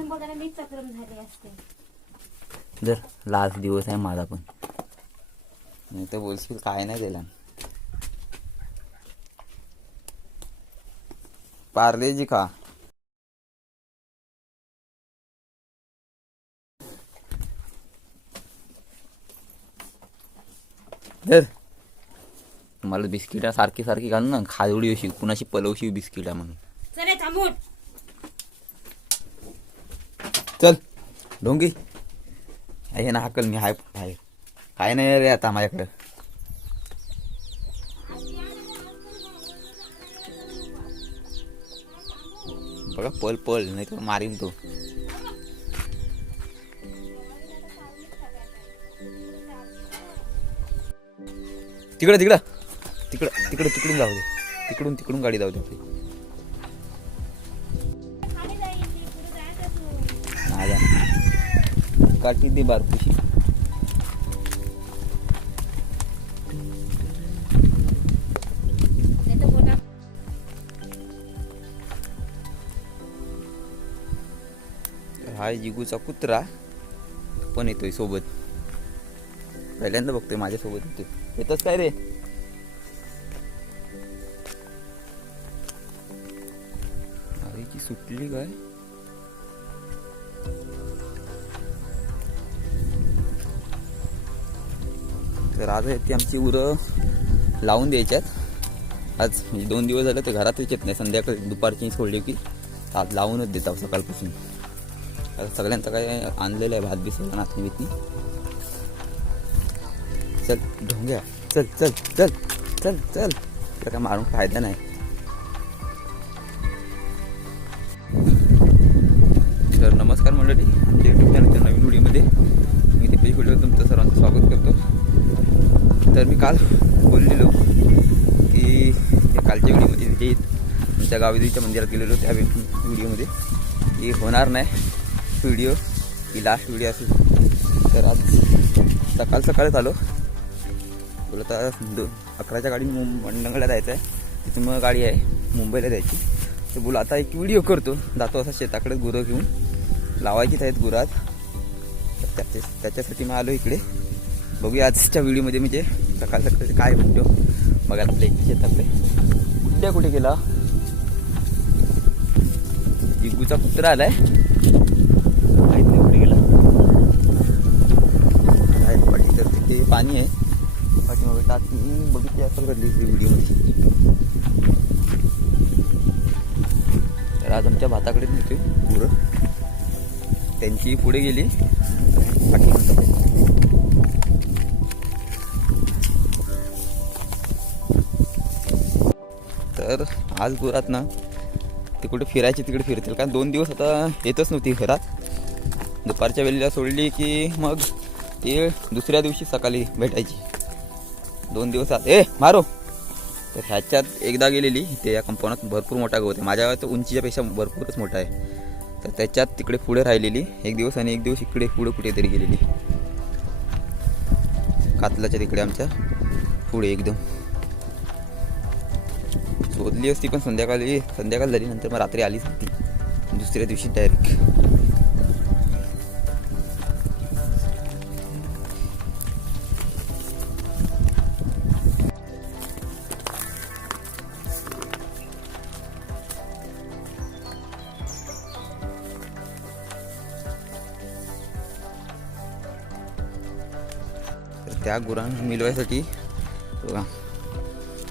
गरम बघायला मी चक्रम झाले असते. जर लास्ट दिवस आहे माझा पण, नाही तर बोलशील काय नाही दिला. पार्लेजी खा. धर मला बिस्किटा सारखी सारखी घालून ना खाजवडी अशी कुणाशी पलवशी बिस्किटा म्हणून. चले थांबून चल ढोंगी आहे ना हाकल मी हाय बाहेर. काय नाही रे आता माझ्याकडं. बघा पल पल नाही तर मारीन तो. तिकडं तिकडं तिकडं तिकडं तिकडून जाऊ दे. तिकडून तिकडून गाडी जाऊ दे आपली. काठी दे बारकुशी. हा जिगूचा कुत्रा पण येतोय सोबत. पहिल्यांदा बघतोय माझ्या सोबत येतोय. येतच काय रे. आईची सुटली काय. तर आज ती आमची उरं लावून द्यायच्यात. आज 2 दिवस झाले ते घरात येत नाही. संध्याकाळी दुपारची सोडली की आज लावूनच देतात सकाळपासून. आता सगळ्यांचं काय आणलेलं आहे भात बी सगळं नाचणी बितनी. चल ढोंग्या चल चल चल चल चल. काय मारून फायदा नाही. तर नमस्कार मंडळी, आमच्या यूट्यूब चॅनलच्या नवीन व्हिडिओमध्ये मी दीपेश व्हिडिओ तुमचं सर्वांचं स्वागत करतो. तर मी काल बोललेलो की कालच्या व्हिडिओमध्ये जे आमच्या गावीच्या मंदिरात गेलेलो त्या व्हिडिओमध्ये की होणार नाही व्हिडिओ, ही लास्ट व्हिडिओ असेल. तर आज सकाळच आलो. बोलत 11च्या गाडी मंडंगला जायचं आहे. तिथून मग गाडी आहे मुंबईला जायची. तर बोला आता एक व्हिडिओ करतो. जातो असा शेताकडे गुरं घेऊन लावायचीच आहेत गुरात. त्याच्यासाठी मी आलो इकडे. बघूया आजच्या व्हिडिओमध्ये म्हणजे सकाळ काय म्हणतो बघायला आपल्या इथे शेताकडे. कुठल्या कुठे गेला जिगूचा कुत्रा आलाय. माहीत नाही कुठे गेला. पाठी तर तिथे पाणी आहे. पाठीमागे टाकी बघितली असेल कधली व्हिडिओमध्ये. तर आज आमच्या भाताकडे नेतोय गुरं. त्यांची पुढे गेली पाठी. तर आज गुरात ना ते कुठे फिरायचे तिकडे फिरतील. कारण 2 दिवस आता येतच नव्हती घरात. दुपारच्या वेळेला सोडली की मग ते दुसऱ्या दिवशी सकाळी भेटायची. 2 दिवस मारो. तर ह्याच्यात एकदा गेलेली. ते या कंपाऊंडात भरपूर मोठा गवत आहे. माझ्या तर उंचीच्या पेक्षा भरपूरच मोठा आहे. तर त्याच्यात तिकडे पुढे राहिलेली 1 दिवस आणि 1 दिवस इकडे पुढे कुठेतरी गेलेली. कातलाच्या तिकडे आमच्या पुढे एकदम शोधली असती. पण संध्याकाळ झाली. नंतर मग रात्री आलीच होती दुसऱ्या दिवशी डायरेक्ट. त्या गुरांना मिळवायसाठी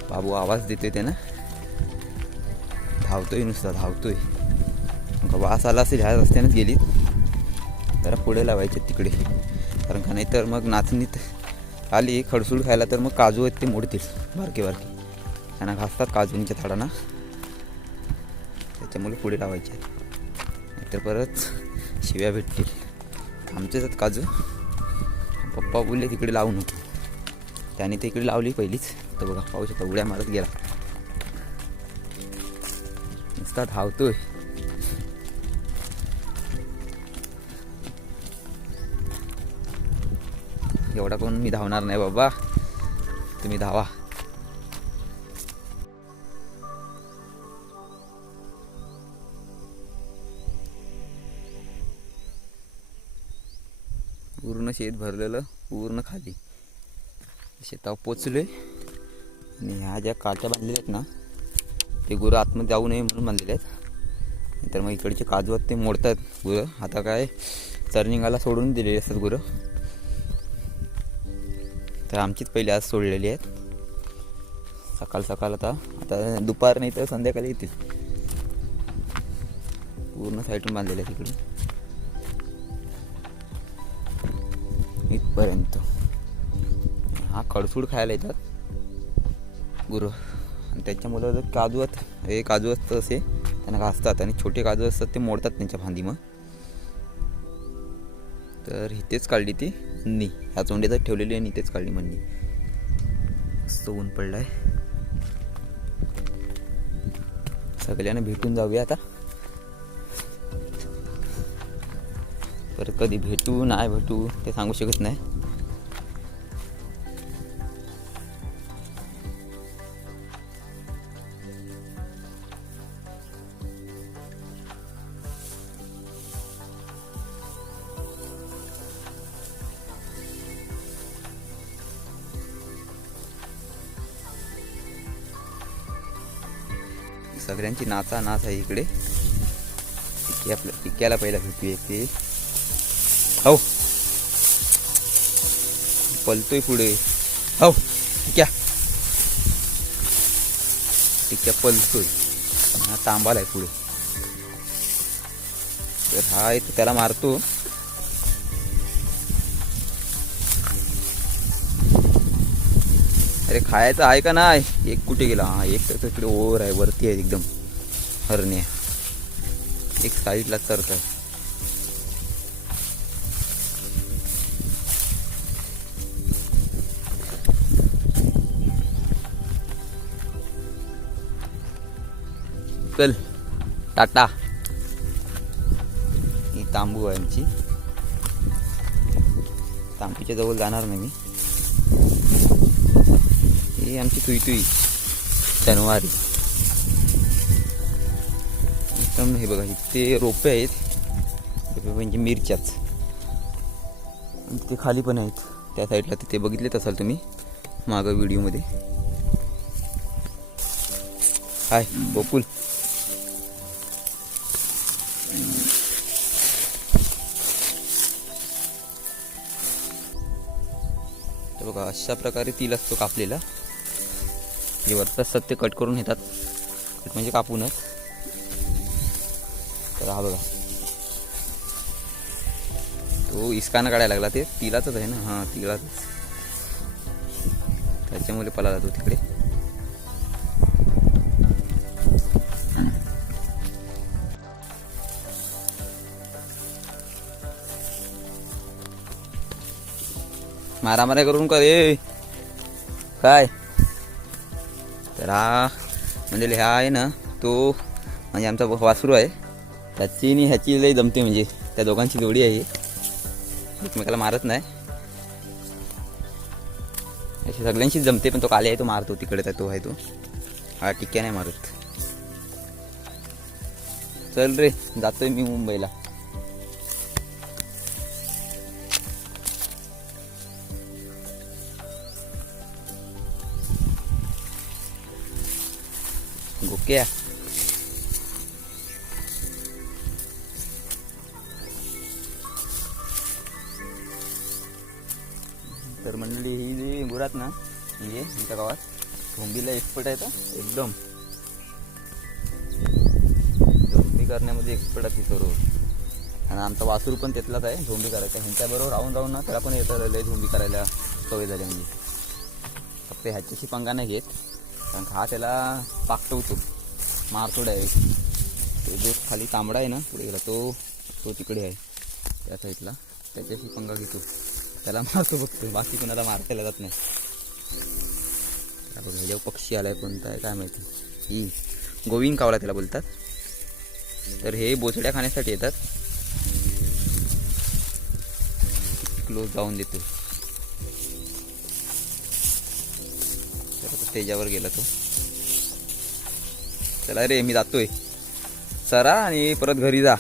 बाबू आवाज देतोय. त्यानं धावतोय, नुसता धावतोय. वास आला असेल ह्या रस्त्यानेच गेली. जरा पुढे लावायचे तिकडे. कारण का नाही तर मग नाचणीत आली खडसूळ खायला तर मग काजू आहेत ते मोडतील बारके बारके. त्यांना घासतात काजूंच्या झाडांना. त्याच्यामुळे पुढे लावायचे. नाहीतर परत शिव्या भेटतील. आमचेच आहेत काजू. पप्पा बोलले तिकडे लावू नको. त्याने ते इकडे लावली पहिलीच. तर बघा पाहू शकता उड्या मारत गेला. नुसता धावतोय. एवढा कोण मी धावणार नाही बाबा. तुम्ही धावा. पूर्ण शेत भरलेलं पूर्ण खाली. शेतावर पोचलोय आणि ह्या ज्या काट्या बांधलेल्या आहेत ना ते गुरं आतमध्ये जाऊ नये म्हणून बांधलेले आहेत. तर मग इकडचे काजू आहेत ते मोडतात गुरं. आता काय चर्निंगाला सोडून दिलेले असतात गुरं. तर आमचीच पहिले आज सोडलेली आहेत. सकाळ सकाळ आता दुपार नाही तर संध्याकाळी येतील. पूर्ण साईडून बांधलेले आहेत इकडे इथपर्यंत. हा खडसूड खायला येतात गुरं आणि त्यांच्या मुलं काजू आहेत. हे काजू असतं असे त्यांना घासतात आणि छोटे काजू असतात ते मोडतात त्यांच्या फांदी. मग तर इथेच काढली ती मन्नी. ह्या चोंड्यातच ठेवलेली आणि इथेच काढली मन्नी. मस्त ऊन पडलाय. सगळ्यांना भेटून जाऊया आता. परत कधी भेटू नाही भेटू ते सांगू शकत नाही. सगळ्यांची नाचा नाच आहे इकडे. टिक्याला पहिला भेटूया ते. हो पलतोय पुढे. हो टिक्या पलतोय. हा तांबाला आहे पुढे. तर हा येतो त्याला मारतो. अरे खायचं आहे का नाही. एक कुठे गेला. हा एक तर तिकडे ओव्हर आहे वरती आहे एकदम हरण्या. एक साईडला चरत आहे. चल टाटा. ही तांबू आहे आमची. तांबूच्या जवळ जाणार नाही मी. ही आमची तुई शनिवारी. एकदम हे बघा इथे रोपे आहेत. रोपे म्हणजे मिरच्याच. तिथे खाली पण आहेत त्या साईडला. तिथे बघितलेच असाल तुम्ही मागं व्हिडिओमध्ये. हाय गोकुल. तर बघा अशा प्रकारे तिल असतो कापलेला. जे वरचं असतात ते कट करून येतात. कट म्हणजे कापूनच. तर हा बघा तो इसकानं काढायला लागला. ते तिलाचच आहे ना. हां तिलाच. त्याच्यामुळे पळाला जातो तिकडे. मारामाऱ्या करून का रे काय. तर हा म्हणजे हा आहे ना तो म्हणजे आमचा वासरू आहे. त्याची आणि ह्याची लई जमते. म्हणजे त्या दोघांची जोडी आहे. एकमेकाला मारत नाही. अशी सगळ्यांशीच जमते. पण तो काले आहे तो मारतो. तिकडे तो आहे तो. हा टिक्या नाही मारत. चल रे जातोय मी मुंबईला. गोक्या तर मंडळी ही जी गुरात ना म्हणजे आमच्या गावात झोंबीला एक्सपर्ट आहे. एकदम झोंबी करण्यामध्ये एक्सपर्ट आहे सर्व. आणि आमचा वासरू पण तिथलाच आहे झोंबी करायचा. ह्यांच्याबरोबर राहून राहून ना त्याला पण येतं लय झोंबी करायला सवय झाली. म्हणजे फक्त ह्याच्याशी पंगा नाही घेत. कारण हा त्याला पाकटवतो मारतो डायरेक्ट. तो जो खाली तांबडा आहे ना पुढे गेला तो तिकडे आहे त्या साईडला. त्याच्याशी पंगा घेतो. त्याला मारतो बघतो. बाकी कोणाला मारतायला जात नाही. बघा ह्याच्यावर पक्षी आलाय. कोणता आहे काय माहिती. ही गोविंद कावला त्याला बोलतात. तर हे बोचड्या खाण्यासाठी येतात. क्लोज जाऊन देतो. तर त्याच्यावर गेला तो. चला रे मी जातोय. सरा आणि परत घरी जा.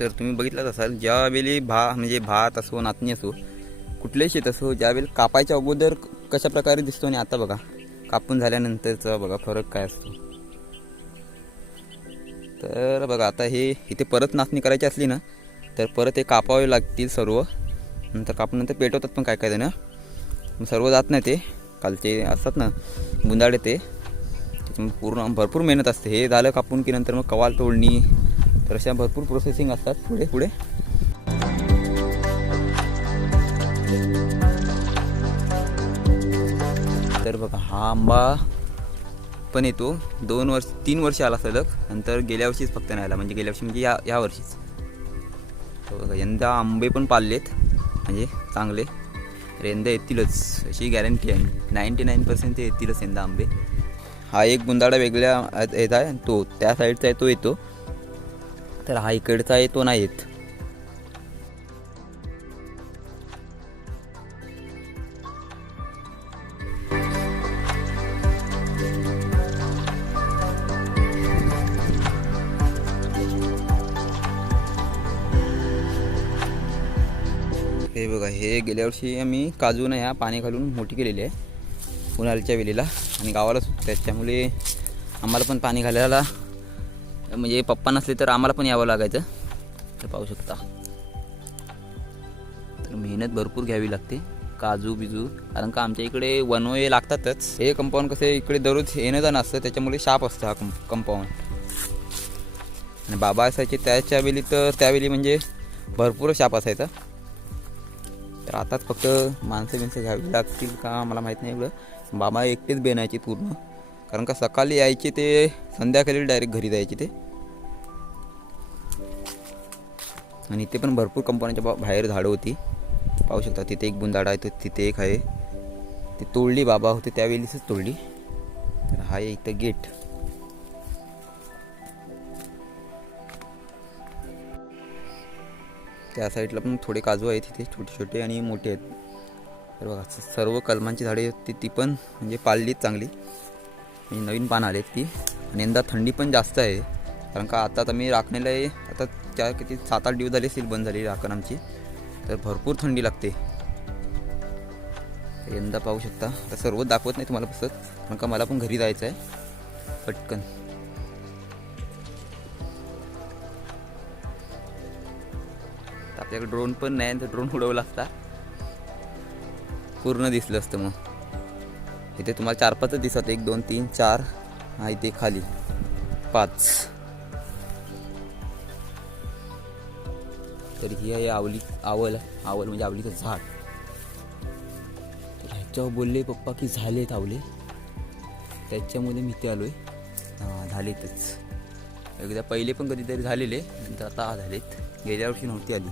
तर तुम्ही बघितलंच असाल, ज्यावेळी म्हणजे भात असो नाचणी असो कुठलेही शेत असो, ज्यावेळी कापायच्या अगोदर कशा प्रकारे दिसतो आणि आता बघा कापून झाल्यानंतरचा बघा फरक काय असतो. तर बघा आता हे इथे परत नाचणी करायची असली ना तर परत हे कापावे लागतील सर्व. नंतर कापूनंतर पेटवतात पण काय काय ना, सर्व जात नाही ते कालचे असतात ना बुंदाडे ते, त्याच्यामुळे पूर्ण भरपूर मेहनत असते. हे झालं कापून की नंतर मग कवाल तोडणी, तर अशा भरपूर प्रोसेसिंग असतात पुढे पुढे. तर बघा हा आंबा पण येतो 3 वर्ष आला सलग, नंतर गेल्या वर्षीच फक्त नाही आला, म्हणजे गेल्या वर्षी म्हणजे या वर्षीच. तर बघा यंदा आंबे पण पाळलेत म्हणजे चांगले, तर यंदा येतीलच अशी गॅरंटी आहे. 99% ते येतीलच यंदा आंबे. हा एक बुंदाडा वेगळ्या येत आहे, तो त्या साईडचा आहे तो येतो, तर हा इकडचा आहे तो नाही येत. हे बघा हे गेल्या वर्षी आम्ही काजू ह्या पाणी घालून मोठी केलेली आहे उन्हाळ्याच्या वेळेला, आणि गावाला त्याच्यामुळे आम्हाला पण पाणी घालायला म्हणजे पप्पा नसले तर आम्हाला पण यावं लागायचं. तर पाहू शकता, तर मेहनत भरपूर घ्यावी लागते काजू बिजू, कारण का आमच्या इकडे वनवे लागतातच. हे कंपाऊंड कसे इकडे दररोज येणं जाणं असतं, त्याच्यामुळे शाप असतं हा कंपाऊंड. आणि बाबा असायचे त्याच्या वेळी तर त्यावेळी म्हणजे भरपूर शाप असायचा. तर आताच फक्त माणसं घ्यावी लागतील का मला माहीत नाही एवढं. बाबा एकटेच बेनायचे पूर्ण, कारण का सकाळी यायचे ते संध्याकाळी डायरेक्ट घरी जायचे ते. आणि इथे पण भरपूर कंपन्यांच्या बाहेर झाडं होती, पाहू शकता. तिथे एक बुंदाडा आहे, तिथे एक आहे, ती तोडली बाबा होते त्यावेळीच तोडली. तर हा आहे इथं गेट. त्या साईडला पण थोडे काजू आहेत तिथे, छोटे छोटे आणि मोठे आहेत. तर बघा सर्व कलमांची झाडे होती ती पण म्हणजे पाळलीत चांगली, म्हणजे नवीन पानं आलेत ती. आणि यंदा थंडी पण जास्त आहे, कारण का आता मी राखणीला आहे, आता त्या किती 7-8 दिवस झाले असेल बंद झाली राखण आमची, तर भरपूर थंडी लागते यंदा. पाहू शकता, आता सर्व दाखवत नाही तुम्हाला बसत, कारण का मला पण घरी जायचं आहे पटकन. आपल्याकडे ड्रोन पण नाही, तर ड्रोन उडवला असता पूर्ण दिसलं असतं. मग इथे तुम्हाला 4-5 दिसत, 1 2 3 4, हा इथे खाली 5. तर ही आहे आवल म्हणजे आवलीचं झाड. तर ह्याच्यावर बोलले पप्पा की झालेत आवले, त्याच्यामध्ये मी ते आलोय. हां झालेतच, एकदा पहिले पण कधीतरी झालेले, नंतर आता झालेत. गेल्या वर्षी नव्हती आली.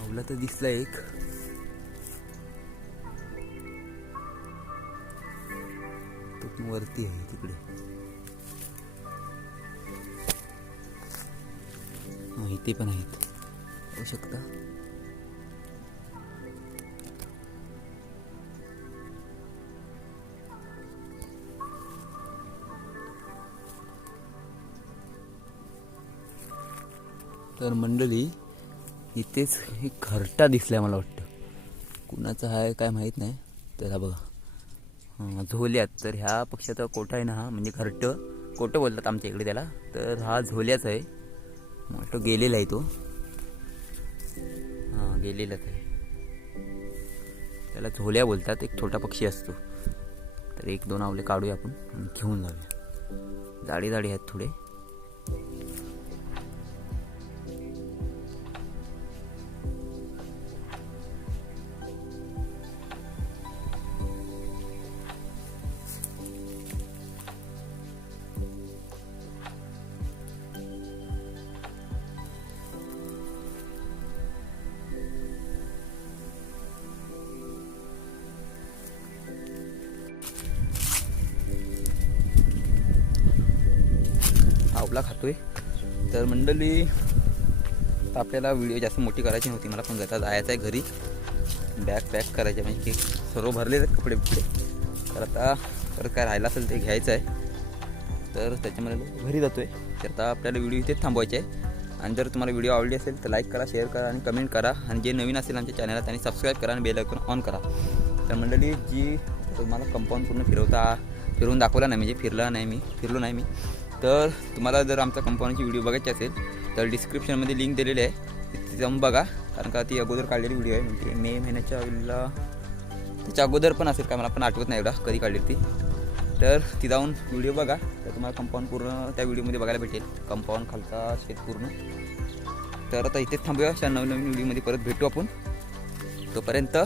आवला तर दिसला एक, तो पण वरती आहे तिकडे. इथे पण आहेत, पाहू शकता. तर मंडळी इथेच एक घरटा दिसलाय, मला वाटतं कुणाचा आहे काय माहीत नाही. तर हा बघा झोल्यात, तर ह्या पक्षाचा कोटा आहे ना हा, म्हणजे कोटं बोलतात आमच्या इकडे त्याला. तर हा झोल्याच आहे, तो गेलेला आहे तो. हां गेलेलाच आहे, त्याला झोल्या बोलतात. एक छोटा पक्षी असतो. तर 1-2 आवले काढूया आपण आणि घेऊन जाऊया. जाडी आहेत थोडे. आवला खातोय. तर मंडळी आपल्याला व्हिडिओ जास्त मोठी करायची नव्हती, मला पण जाता जायचं आहे घरी, बॅग पॅक करायचे, म्हणजे सर्व भरलेले आहेत कपडे बिपडे. तर आता परत काय राहिलं असेल ते घ्यायचं आहे. तर त्याच्यामध्ये घरी जातो आहे. तर आता आपल्याला व्हिडिओ इथेच थांबवायचे आहे. आणि जर तुम्हाला व्हिडिओ आवडली असेल तर लाईक करा, शेअर करा आणि कमेंट करा. आणि जे नवीन असेल आमच्या चॅनलला त्यांनी सबस्क्राईब करा आणि बेल आयकॉन ऑन करा. तर मंडळी जी तुम्हाला कंपाऊंड पूर्ण फिरवून दाखवला नाही, म्हणजे फिरलो नाही मी. तर तुम्हाला जर आमचा कंपाऊंडची व्हिडिओ बघायची असेल तर डिस्क्रिप्शनमध्ये लिंक दिलेली आहे, तिथे जाऊन बघा. कारण का ती अगोदर काढलेली व्हिडिओ आहे, म्हणजे मे महिन्याच्या वेळेला त्याच्या अगोदर पण असेल, काय मला पण आठवत नाही एवढा कधी काढली ती. तर ती जाऊन व्हिडिओ बघा, तर तुम्हाला कंपाऊंड पूर्ण त्या व्हिडिओमध्ये बघायला भेटेल, कंपाऊंड खालचा शेत पूर्ण. तर आता इथेच थांबूया. अशा नवीन व्हिडिओमध्ये परत भेटू आपण. तोपर्यंत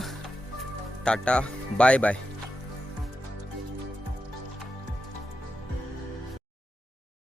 टाटा, बाय बाय.